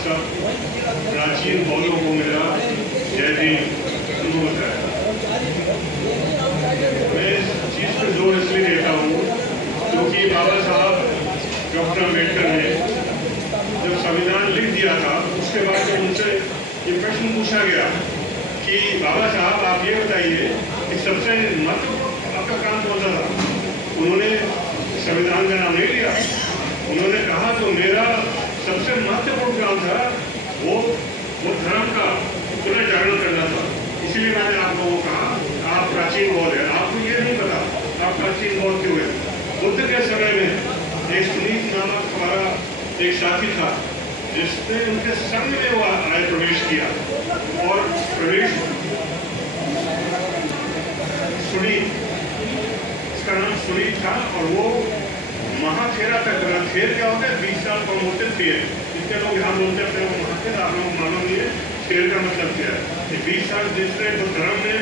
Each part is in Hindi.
सब प्राचीन बौद्धों को मेरा जय भीम उनको बताया। मैं इस चीज़ पर जोर इसलिए देता हूँ क्योंकि बाबा साहब डॉक्टर अम्बेडकर ने जब संविधान लिख दिया था उसके बाद जब उनसे ये प्रश्न पूछा गया कि बाबा साहब आप ये बताइए कि सबसे महत्वपूर्ण आपका काम कौन सा था, उन्होंने संविधान का नाम नहीं लिया। उन्होंने कहा तो मेरा सबसे महत्वपूर्ण काम था वो धर्म का पुनर्जागरण करना था। इसीलिए मैंने आप लोगों को कहा आप प्राचीन बौद्ध हैं, आपको ये नहीं पता आप प्राचीन बौद्ध क्यों हैं। बुद्ध के समय में एक सुनीत नामक हमारा एक साथी था जिसने उनके संग में वो आए प्रवेश किया और प्रवेश सुनीत, इसका नाम सुनीत था और वो महाथेरा तक गया। थेर क्या होता है, 20 साल कम होते थे। जितने लोग यहाँ बोलते हैं वो महाथेर, आप लोग मालूम नहीं है थेर का मतलब क्या है। 20 साल जिसने तो धर्म में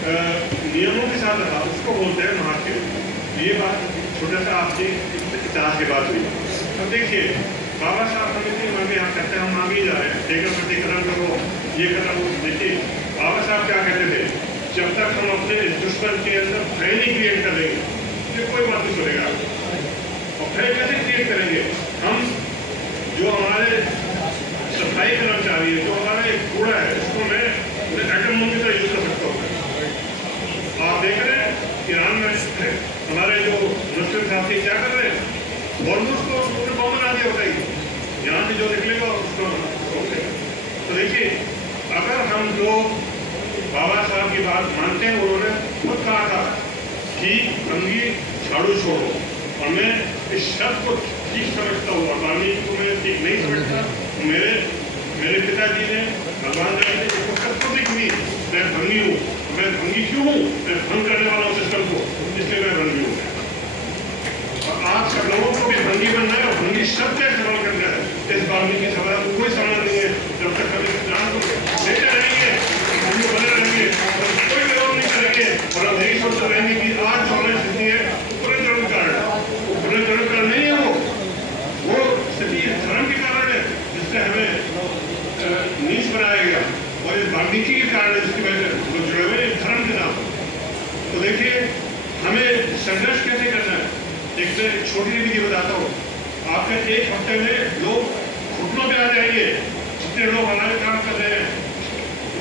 नियमों के साथ रहा उसको बोलते हैं महाथेर। ये बात छोटा सा आपकी इतिहास की बात हुई। अब देखिए बाबा साहब हमें नहीं मांगे, हम कहते हैं हम मांगे ही जा रहे हैं, टेकर प्रति कदम करो, ये कदम। देखिए बाबा साहब क्या कहते थे, जब तक हम अपने दुश्मन के अंदर भय नहीं क्रिएट करेंगे तो कोई बात नहीं सुनेगा। और भय कैसे क्रिएट करेंगे, हम जो हमारे सफाई कर्मचारी है, जो हमारे कूड़ा है, उसको मैं एटम बम की तरह यूज कर सकता हूँ। आप देख रहे हैं ईरान में हमारे जो मुस्लिम साथी क्या कर रहे हैं, ऑलमोस्ट को उन्होंने बम बना दिया। बताइए यहाँ से जो निकलेगा उसको रोकेगा। तो देखिए अगर हम लोग बाबा साहब की बात मानते हैं, उन्होंने खुद कहा था कि कंघी झाड़ू छोड़ो, और मैं इस शब्द को ठीक समझता हूँ और वाल्मीकि को मैं ठीक नहीं समझता। मेरे पिताजी ने भगवान राय ने इसको सबको लिखी, मैं भंगी हूँ। मैं भंगी क्यों हूँ, मैं भंग करने वाला हूँ सिस्टम को, इसलिए मैं भंगी हूँ। और आप सब लोगों को भी भंगी बनना है और भंगी शब्द का इस्तेमाल करना है। इस वाल्मीकि सभा को कोई समझ नहीं है, जब तक हम इस ज्ञान को देते रहेंगे भंगी बने रहेंगे और कोई विरोध नहीं करेंगे। और हम यही सोचते रहेंगे कि आज जो हमारी स्थिति है पुनर्जन्म कारण, पुनर्जन्म कारण नहीं है, वो स्थिति धर्म के कारण है जिससे हमें नीच बनाया गया, और इस वाल्मीकि के कारण है जिसकी वजह से लोग जुड़े हुए धर्म के नाम। तो देखिए हमें संघर्ष कैसे करना है। एक मैं छोटी सी विधि बताता हूँ, आपके एक हफ्ते में लोग घुटनों पे आ जाएंगे। जितने लोग हमारे काम कर रहे हैं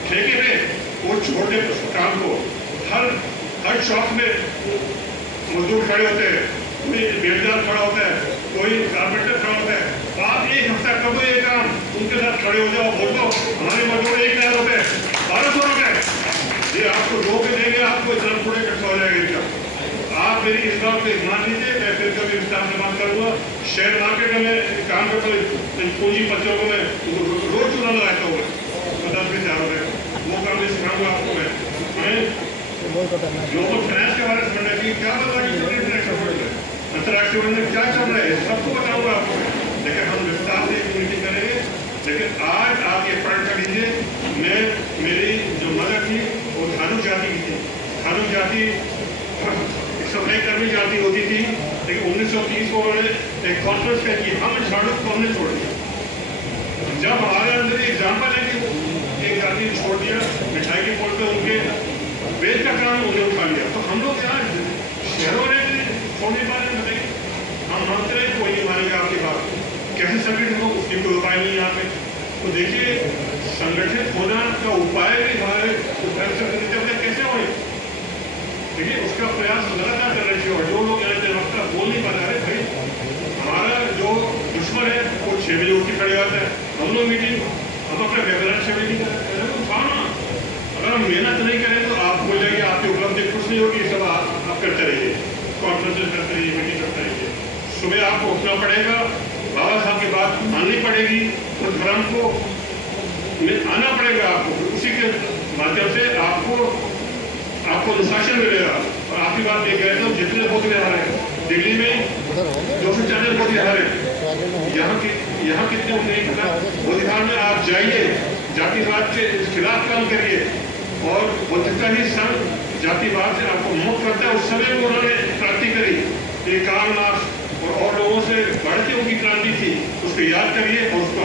ठेके पे, वो छोड़ दे उस काम को। हर शॉप में मजदूर खड़े होते हैं, कोई बेलदार खड़ा होता है, कोई कारपेंटर खड़ा होता है। आप एक हफ्ता कर दो ये काम, उनके साथ खड़े हो जाओ, बोल दो हमारे मजदूर 1000 रुपये 1200 रुपये, ये आपको दो के देंगे, आपको इतना थोड़े इकट्ठा हो जाएगा इनका। आप मेरी इस बात को मान लीजिए, मैं फिर कभी विस्तार से बात करूँगा। शेयर मार्केट में काम करता हूँ, पूंजीपतियों को मैं रोज चूना लगाता हूँ, 10-20 रुपये, वो काम भी सिखाऊंगा आपको मैं। ग्लोबल फाइनेंस के बारे में समझना चाहिए, क्या पता कि अंतर्राष्ट्रीय में क्या चल रहा है, सबको बताऊंगा आपको। लेकिन हम विस्तार से मीटिंग करेंगे। लेकिन आज आप ये पढ़ कर लीजिए, मेरी जो मदर थी वो धानु जाति की थी। धानु जाति सफाई कर्मी जाति होती थी, लेकिन 1930 को उन्होंने एक कॉन्फ्रेंस में की, हम झाड़ू को हमने छोड़ दिया। जब हमारे अंदर एग्जाम्पल है कि एक जाति छोड़ दिया, मिठाई के पोल पे उनके वेद का काम उन्हें उठा लिया, तो हम लोग यहाँ शहरों ने छोड़ने बारे में बताइए। हम मानते रहे कोई नहीं मानेगा आपकी बात, कैसे संगठित हो उसकी कोई उपाय नहीं यहाँ पे। तो देखिए संगठित होना का उपाय भी हमारे कैसे हो, देखिए उसका प्रयास लगातार करना चाहिए। और जो लोग यहाँ वक्ता बोल नहीं पा रहे, भाई हमारा जो दुश्मन है वो 6 बजे उठ के खड़े होता है, हम लोग मीटिंग हम अपना व्यवहार 6 बजे उठाना। अगर हम मेहनत नहीं करें तो आप बोल जाइए आपकी उपलब्धि कुछ नहीं होगी, सब आप करते रहिए, कॉन्फ्रेंसेस करते रहिए, मीटिंग करते रहिए। सुबह आपको उठना पड़ेगा, बाबा साहब की बात माननी पड़ेगी, तो धर्म को आना पड़ेगा आपको। उसी के माध्यम से आपको अनुशासन मिलेगा। और आपकी बात ये कह रहे हैं जितने बौद्ध विहार हैं दिल्ली में 240 बौद्ध विहार है, यहाँ कितने नहीं पता। बौद्ध विहार में आप जाइए, जातिवाद के खिलाफ काम करिए, और बुद्ध ही संघ जातिवाद से आपको मुक्त करता है। उस समय में उन्होंने क्रांति करी, ये कार्ल मार्क्स और लोगों से बढ़ के उनकी क्रांति थी, उसको याद करिए और उसको